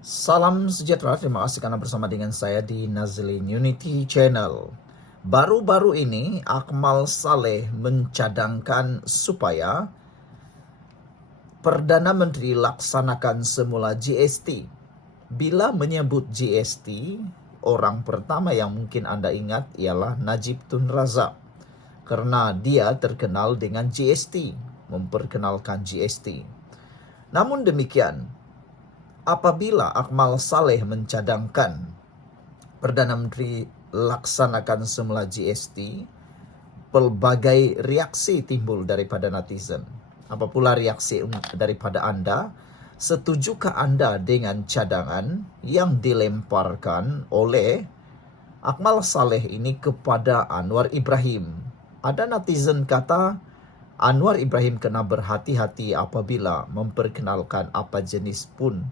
Salam sejahtera, terima kasih karena bersama dengan saya di Nazlin Unity Channel. Baru-baru ini Akmal Saleh mencadangkan supaya Perdana Menteri laksanakan semula GST. Bila menyebut GST, orang pertama yang mungkin Anda ingat ialah Najib Tun Razak. Karena dia terkenal dengan GST, memperkenalkan GST. Namun demikian, apabila Akmal Saleh mencadangkan Perdana Menteri laksanakan semula GST, pelbagai reaksi timbul daripada netizen. Apa pula reaksi daripada anda? Setujukah anda dengan cadangan yang dilemparkan oleh Akmal Saleh ini kepada Anwar Ibrahim? Ada netizen kata Anwar Ibrahim kena berhati-hati apabila memperkenalkan apa jenis pun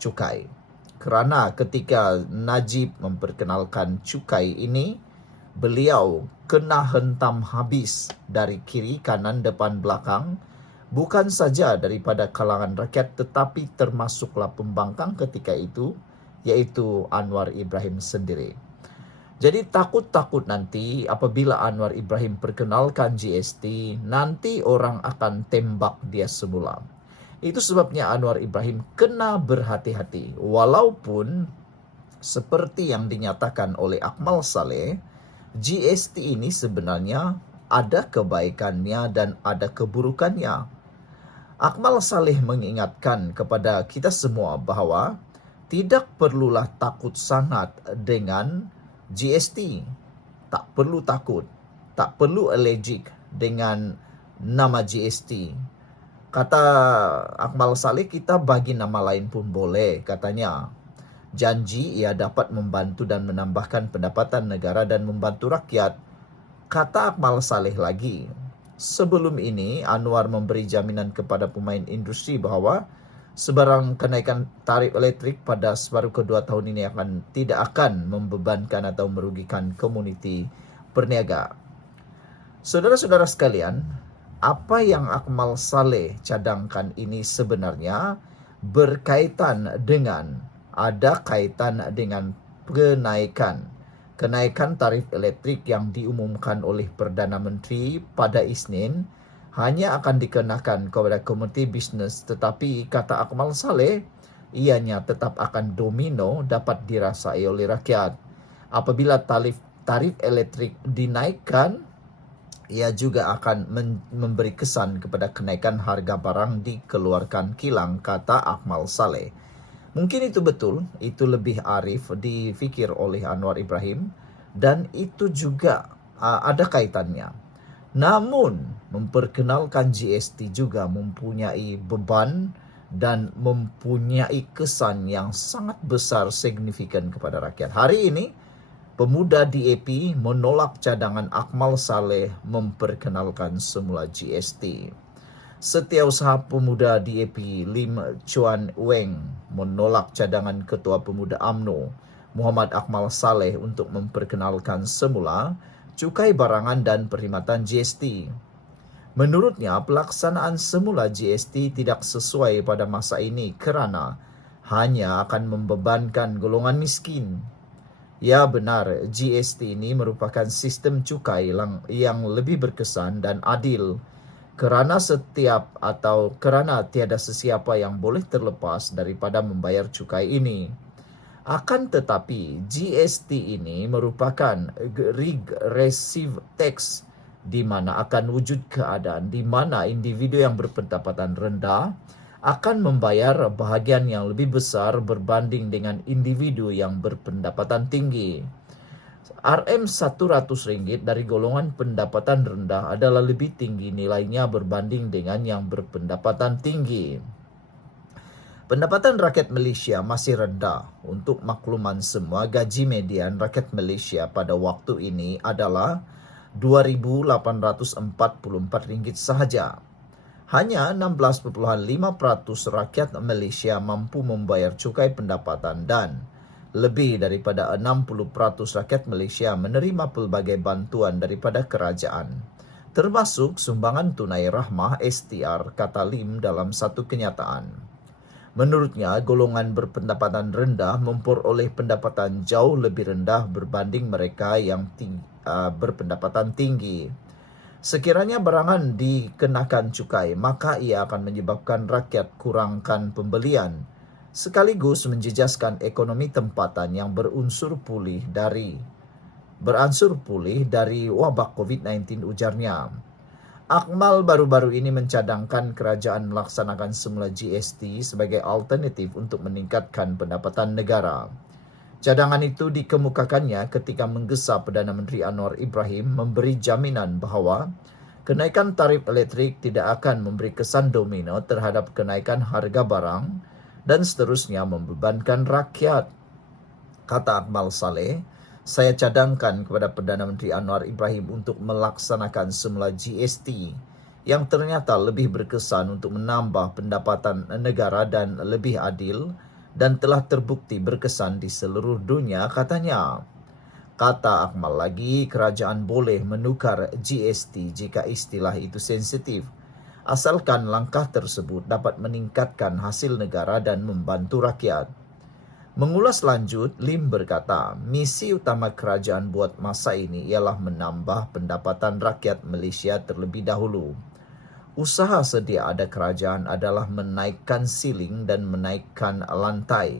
cukai. Kerana ketika Najib memperkenalkan cukai ini, beliau kena hentam habis dari kiri, kanan, depan, belakang. Bukan saja daripada kalangan rakyat tetapi termasuklah pembangkang ketika itu, yaitu Anwar Ibrahim sendiri. Jadi takut-takut nanti apabila Anwar Ibrahim perkenalkan GST, nanti orang akan tembak dia semula. Itu sebabnya Anwar Ibrahim kena berhati-hati. Walaupun seperti yang dinyatakan oleh Akmal Saleh, GST ini sebenarnya ada kebaikannya dan ada keburukannya. Akmal Saleh mengingatkan kepada kita semua bahawa tidak perlulah takut sangat dengan GST. Tak perlu takut, tak perlu allergic dengan nama GST. Kata Akmal Saleh, kita bagi nama lain pun boleh, katanya. Janji ia dapat membantu dan menambahkan pendapatan negara dan membantu rakyat. Kata Akmal Saleh lagi, sebelum ini Anwar memberi jaminan kepada pemain industri bahawa sebarang kenaikan tarif elektrik pada separuh kedua tahun ini tidak akan membebankan atau merugikan komuniti berniaga. Saudara-saudara sekalian, apa yang Akmal Saleh cadangkan ini sebenarnya ada kaitan dengan kenaikan tarif elektrik yang diumumkan oleh Perdana Menteri pada Isnin hanya akan dikenakan kepada komuniti bisnes, tetapi kata Akmal Saleh, ianya tetap akan domino dapat dirasai oleh rakyat. Apabila tarif elektrik dinaikkan, ia juga akan memberi kesan kepada kenaikan harga barang dikeluarkan kilang, kata Akmal Saleh. Mungkin itu betul, itu lebih arif difikir oleh Anwar Ibrahim dan itu juga ada kaitannya. Namun, memperkenalkan GST juga mempunyai beban dan mempunyai kesan yang sangat besar signifikan kepada rakyat. Hari ini, pemuda DAP menolak cadangan Akmal Saleh memperkenalkan semula GST. Setiausaha Pemuda DAP Lim Chuan Weng menolak cadangan Ketua Pemuda UMNO Muhammad Akmal Saleh untuk memperkenalkan semula cukai barangan dan perkhidmatan GST. Menurutnya, pelaksanaan semula GST tidak sesuai pada masa ini kerana hanya akan membebankan golongan miskin. Ya benar, GST ini merupakan sistem cukai yang lebih berkesan dan adil kerana tiada sesiapa yang boleh terlepas daripada membayar cukai ini. Akan tetapi, GST ini merupakan regressive tax di mana akan wujud keadaan di mana individu yang berpendapatan rendah akan membayar bahagian yang lebih besar berbanding dengan individu yang berpendapatan tinggi. RM100 dari golongan pendapatan rendah adalah lebih tinggi nilainya berbanding dengan yang berpendapatan tinggi. Pendapatan rakyat Malaysia masih rendah. Untuk makluman semua, gaji median rakyat Malaysia pada waktu ini adalah RM2,844 sahaja. Hanya 16.5% rakyat Malaysia mampu membayar cukai pendapatan dan lebih daripada 60% rakyat Malaysia menerima pelbagai bantuan daripada kerajaan, termasuk sumbangan tunai rahmah STR, kata Lim dalam satu kenyataan. Menurutnya, golongan berpendapatan rendah memperoleh pendapatan jauh lebih rendah berbanding mereka yang berpendapatan tinggi. Sekiranya barangan dikenakan cukai, maka ia akan menyebabkan rakyat kurangkan pembelian, sekaligus menjejaskan ekonomi tempatan yang beransur pulih dari wabak COVID-19, ujarnya. Akmal baru-baru ini mencadangkan kerajaan melaksanakan semula GST sebagai alternatif untuk meningkatkan pendapatan negara. Cadangan itu dikemukakannya ketika menggesa Perdana Menteri Anwar Ibrahim memberi jaminan bahawa kenaikan tarif elektrik tidak akan memberi kesan domino terhadap kenaikan harga barang dan seterusnya membebankan rakyat. Kata Akmal Saleh, saya cadangkan kepada Perdana Menteri Anwar Ibrahim untuk melaksanakan semula GST yang ternyata lebih berkesan untuk menambah pendapatan negara dan lebih adil dan telah terbukti berkesan di seluruh dunia, katanya. Kata Akmal lagi, kerajaan boleh menukar GST jika istilah itu sensitif, asalkan langkah tersebut dapat meningkatkan hasil negara dan membantu rakyat. Mengulas lanjut, Lim berkata, misi utama kerajaan buat masa ini ialah menambah pendapatan rakyat Malaysia terlebih dahulu. Usaha sedia ada kerajaan adalah menaikkan siling dan menaikkan lantai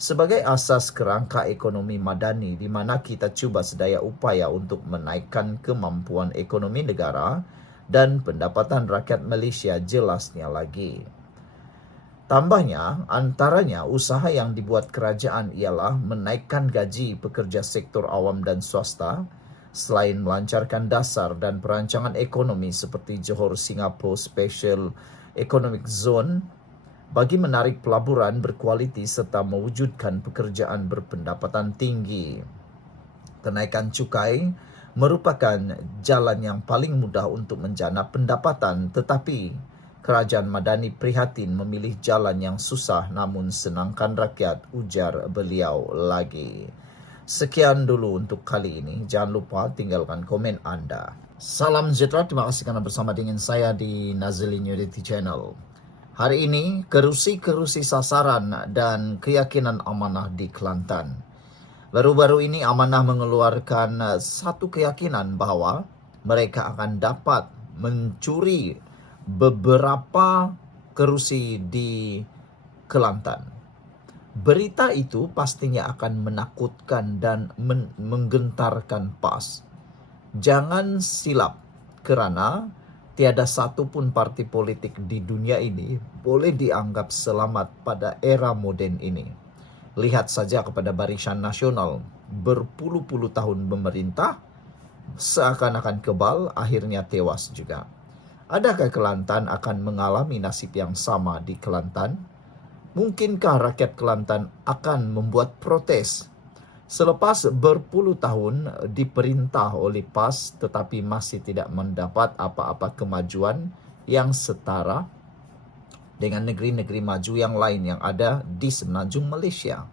sebagai asas kerangka ekonomi madani di mana kita cuba sedaya upaya untuk menaikkan kemampuan ekonomi negara dan pendapatan rakyat Malaysia, jelasnya lagi. Tambahnya, antaranya usaha yang dibuat kerajaan ialah menaikkan gaji pekerja sektor awam dan swasta, selain melancarkan dasar dan perancangan ekonomi seperti Johor Singapore Special Economic Zone bagi menarik pelaburan berkualiti serta mewujudkan pekerjaan berpendapatan tinggi. Kenaikan cukai merupakan jalan yang paling mudah untuk menjana pendapatan, tetapi kerajaan madani prihatin memilih jalan yang susah namun senangkan rakyat, ujar beliau lagi. Sekian dulu untuk kali ini. Jangan lupa tinggalkan komen anda. Salam sejahtera, terima kasih kerana bersama dengan saya di Nazilin Unity Channel. Hari ini, kerusi-kerusi sasaran dan keyakinan amanah di Kelantan. Baru-baru ini Amanah mengeluarkan satu keyakinan bahawa mereka akan dapat mencuri beberapa kerusi di Kelantan. Berita itu pastinya akan menakutkan dan menggentarkan PAS. Jangan silap, kerana tiada satu pun parti politik di dunia ini boleh dianggap selamat pada era moden ini. Lihat saja kepada Barisan Nasional, berpuluh-puluh tahun memerintah, seakan-akan kebal, akhirnya tewas juga. Adakah Kelantan akan mengalami nasib yang sama di Kelantan? Mungkinkah rakyat Kelantan akan membuat protes selepas berpuluh tahun diperintah oleh PAS tetapi masih tidak mendapat apa-apa kemajuan yang setara dengan negeri-negeri maju yang lain yang ada di semenanjung Malaysia?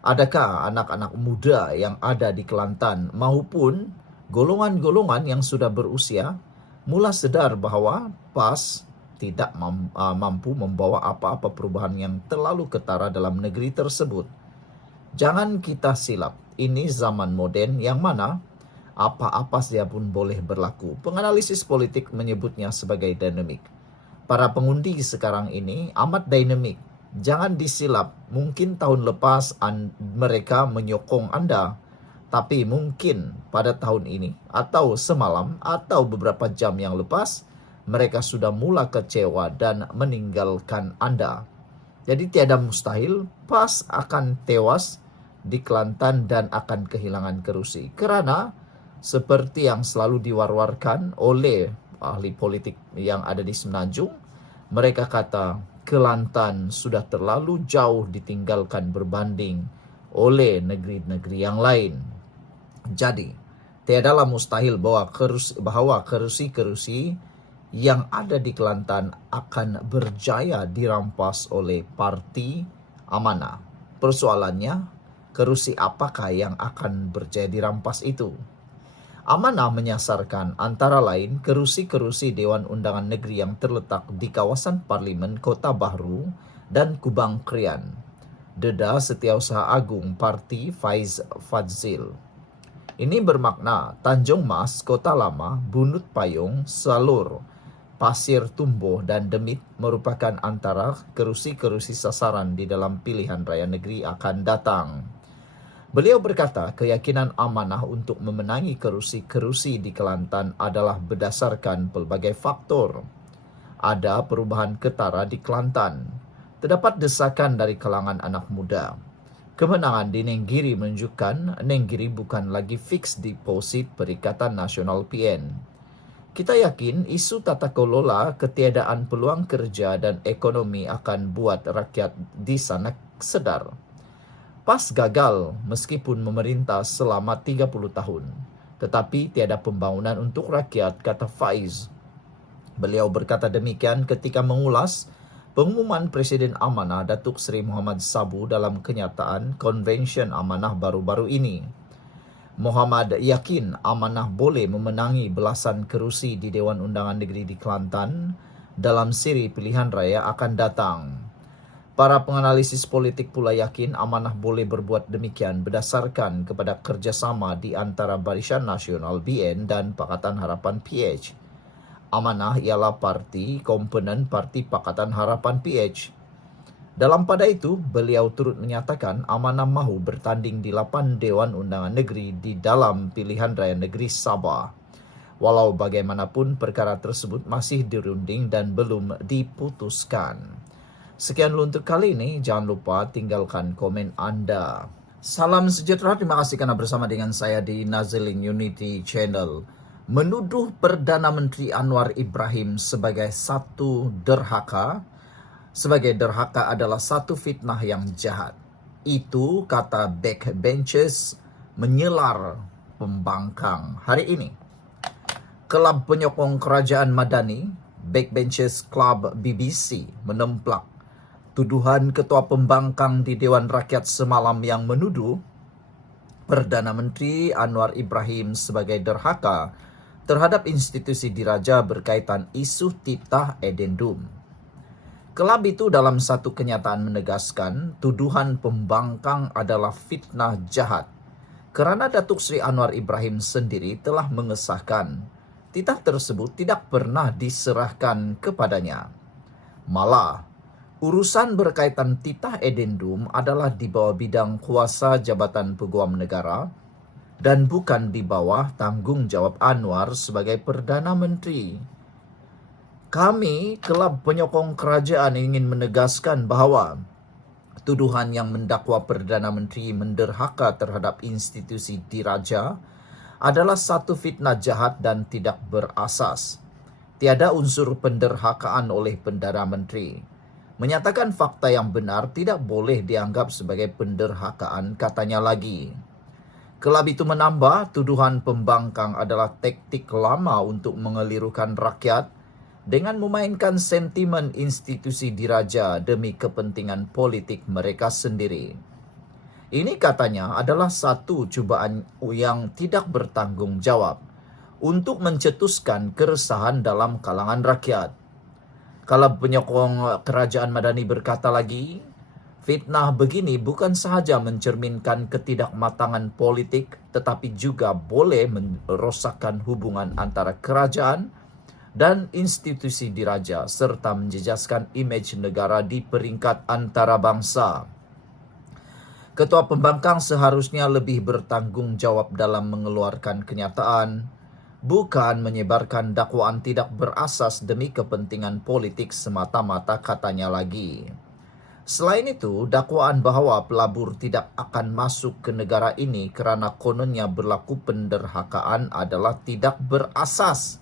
Adakah anak-anak muda yang ada di Kelantan maupun golongan-golongan yang sudah berusia mula sedar bahawa PAS tidak mampu membawa apa-apa perubahan yang terlalu ketara dalam negeri tersebut? Jangan kita silap, ini zaman moden yang mana apa-apa saja pun boleh berlaku. Penganalisis politik menyebutnya sebagai dinamik. Para pengundi sekarang ini amat dinamik. Jangan disilap, mungkin tahun lepas mereka menyokong anda, tapi mungkin pada tahun ini atau semalam atau beberapa jam yang lepas mereka sudah mula kecewa dan meninggalkan anda. Jadi tiada mustahil PAS akan tewas di Kelantan dan akan kehilangan kerusi. Kerana seperti yang selalu diwar-warkan oleh ahli politik yang ada di Semenanjung, mereka kata Kelantan sudah terlalu jauh ditinggalkan berbanding oleh negeri-negeri yang lain. Jadi, tiadalah mustahil bahawa kerusi-kerusi yang ada di Kelantan akan berjaya dirampas oleh Parti Amanah. Persoalannya, kerusi apakah yang akan berjaya dirampas itu? Amanah menyasarkan antara lain kerusi-kerusi Dewan Undangan Negeri yang terletak di kawasan Parlimen Kota Bahru dan Kubang Krian. Deda Setiausaha Agung Parti Faiz Fadzil. Ini bermakna Tanjung Mas, Kota Lama, Bunut Payung, Salur, Pasir Tumbuh, dan Demit merupakan antara kerusi-kerusi sasaran di dalam pilihan raya negeri akan datang. Beliau berkata keyakinan amanah untuk memenangi kerusi-kerusi di Kelantan adalah berdasarkan pelbagai faktor. Ada perubahan ketara di Kelantan. Terdapat desakan dari kalangan anak muda. Kemenangan di Nenggiri menunjukkan Nenggiri bukan lagi fix deposit Perikatan Nasional PN. Kita yakin isu tata kelola, ketiadaan peluang kerja dan ekonomi akan buat rakyat di sana sedar. PAS gagal meskipun memerintah selama 30 tahun. Tetapi tiada pembangunan untuk rakyat, kata Faiz. Beliau berkata demikian ketika mengulas pengumuman Presiden Amanah Datuk Seri Muhammad Sabu dalam kenyataan Konvensyen Amanah baru-baru ini. Muhammad yakin Amanah boleh memenangi belasan kerusi di Dewan Undangan Negeri di Kelantan dalam siri pilihan raya akan datang. Para penganalisis politik pula yakin Amanah boleh berbuat demikian berdasarkan kepada kerjasama di antara Barisan Nasional BN dan Pakatan Harapan PH. Amanah ialah parti komponen Parti Pakatan Harapan PH. Dalam pada itu, beliau turut menyatakan Amanah mahu bertanding di 8 Dewan Undangan Negeri di dalam pilihan raya negeri Sabah. Walau bagaimanapun perkara tersebut masih dirunding dan belum diputuskan. Sekian dulu untuk kali ini, jangan lupa tinggalkan komen Anda. Salam sejahtera, terima kasih karena bersama dengan saya di Nazaling Unity Channel. Menuduh Perdana Menteri Anwar Ibrahim sebagai satu derhaka, adalah satu fitnah yang jahat. Itu kata backbenchers menyelar pembangkang hari ini. Kelab penyokong Kerajaan Madani, Backbenchers Club BBC, menemplak tuduhan Ketua Pembangkang di Dewan Rakyat semalam yang menuduh Perdana Menteri Anwar Ibrahim sebagai derhaka terhadap institusi diraja berkaitan isu titah addendum. Kelab itu dalam satu kenyataan menegaskan tuduhan pembangkang adalah fitnah jahat kerana Datuk Seri Anwar Ibrahim sendiri telah mengesahkan titah tersebut tidak pernah diserahkan kepadanya. Malah, urusan berkaitan titah addendum adalah di bawah bidang kuasa Jabatan Peguam Negara dan bukan di bawah tanggung jawab Anwar sebagai Perdana Menteri. Kami, Kelab Penyokong Kerajaan, ingin menegaskan bahawa tuduhan yang mendakwa Perdana Menteri menderhaka terhadap institusi diraja adalah satu fitnah jahat dan tidak berasas. Tiada unsur penderhakaan oleh Perdana Menteri. Menyatakan fakta yang benar tidak boleh dianggap sebagai penderhakaan, katanya lagi. Kelab itu menambah, tuduhan pembangkang adalah taktik lama untuk mengelirukan rakyat dengan memainkan sentimen institusi diraja demi kepentingan politik mereka sendiri. Ini katanya adalah satu cubaan yang tidak bertanggung jawab untuk mencetuskan keresahan dalam kalangan rakyat. Kelab Penyokong Kerajaan Madani berkata lagi, fitnah begini bukan sahaja mencerminkan ketidakmatangan politik, tetapi juga boleh merosakkan hubungan antara kerajaan dan institusi diraja serta menjejaskan imej negara di peringkat antarabangsa. Ketua Pembangkang seharusnya lebih bertanggung jawab dalam mengeluarkan kenyataan, bukan menyebarkan dakwaan tidak berasas demi kepentingan politik semata-mata, katanya lagi. Selain itu, dakwaan bahawa pelabur tidak akan masuk ke negara ini kerana kononnya berlaku penderhakaan adalah tidak berasas.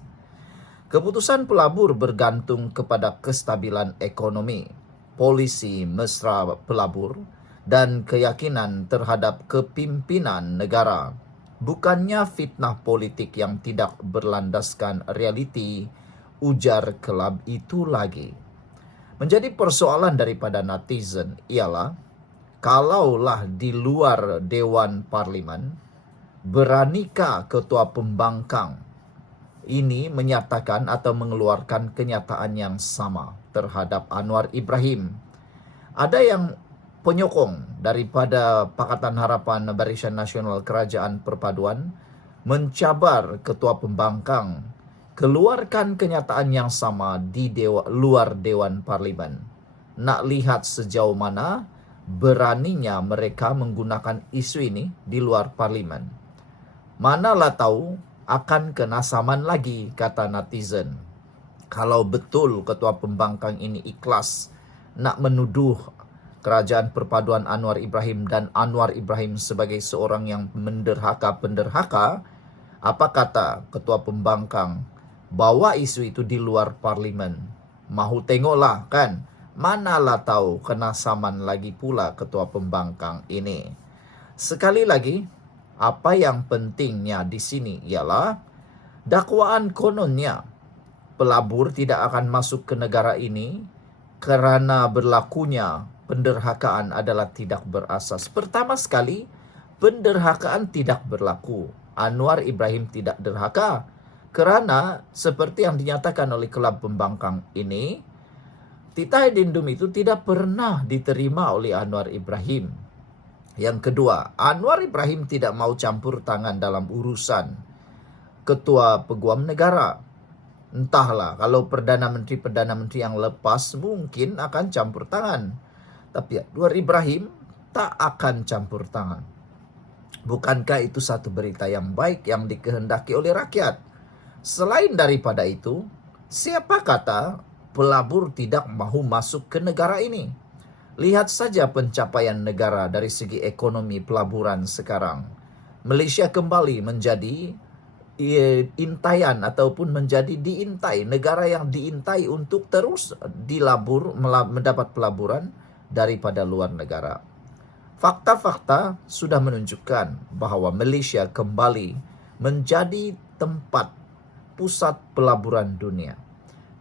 Keputusan pelabur bergantung kepada kestabilan ekonomi, polisi mesra pelabur, dan keyakinan terhadap kepimpinan negara. Bukannya fitnah politik yang tidak berlandaskan realiti, ujar kelab itu lagi. Menjadi persoalan daripada netizen ialah, kalaulah di luar Dewan Parlimen, beranikah Ketua Pembangkang ini menyatakan atau mengeluarkan kenyataan yang sama terhadap Anwar Ibrahim? Ada yang penyokong daripada Pakatan Harapan Barisan Nasional Kerajaan Perpaduan mencabar Ketua Pembangkang keluarkan kenyataan yang sama di luar Dewan Parlimen. Nak lihat sejauh mana beraninya mereka menggunakan isu ini di luar Parlimen. Manalah tahu akan kena saman lagi, kata netizen. Kalau betul Ketua Pembangkang ini ikhlas nak menuduh Kerajaan Perpaduan Anwar Ibrahim dan Anwar Ibrahim sebagai seorang yang penderhaka, apa kata Ketua Pembangkang? Bawa isu itu di luar Parlimen. Mahu tengoklah kan? Manalah tahu kena saman lagi pula Ketua Pembangkang ini. Sekali lagi, apa yang pentingnya di sini ialah dakwaan kononnya pelabur tidak akan masuk ke negara ini kerana berlakunya penderhakaan adalah tidak berasas. Pertama sekali, penderhakaan tidak berlaku. Anwar Ibrahim tidak derhaka kerana seperti yang dinyatakan oleh Kelab Pembangkang ini, titah addendum itu tidak pernah diterima oleh Anwar Ibrahim. Yang kedua, Anwar Ibrahim tidak mau campur tangan dalam urusan Ketua Peguam Negara. Entahlah, kalau Perdana Menteri yang lepas mungkin akan campur tangan. Tapi Anwar Ibrahim tak akan campur tangan. Bukankah itu satu berita yang baik yang dikehendaki oleh rakyat? Selain daripada itu, siapa kata pelabur tidak mahu masuk ke negara ini? Lihat saja pencapaian negara dari segi ekonomi pelaburan sekarang. Malaysia kembali menjadi intaian ataupun menjadi diintai, negara yang diintai untuk terus mendapat pelaburan daripada luar negara. Fakta-fakta sudah menunjukkan bahawa Malaysia kembali menjadi tempat pusat pelaburan dunia.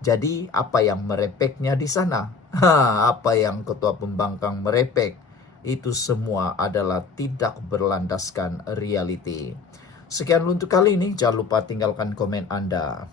Jadi apa yang merepeknya di sana? Apa yang Ketua Pembangkang merepek? Itu semua adalah tidak berlandaskan realiti. Sekian untuk kali ini, jangan lupa tinggalkan komen Anda.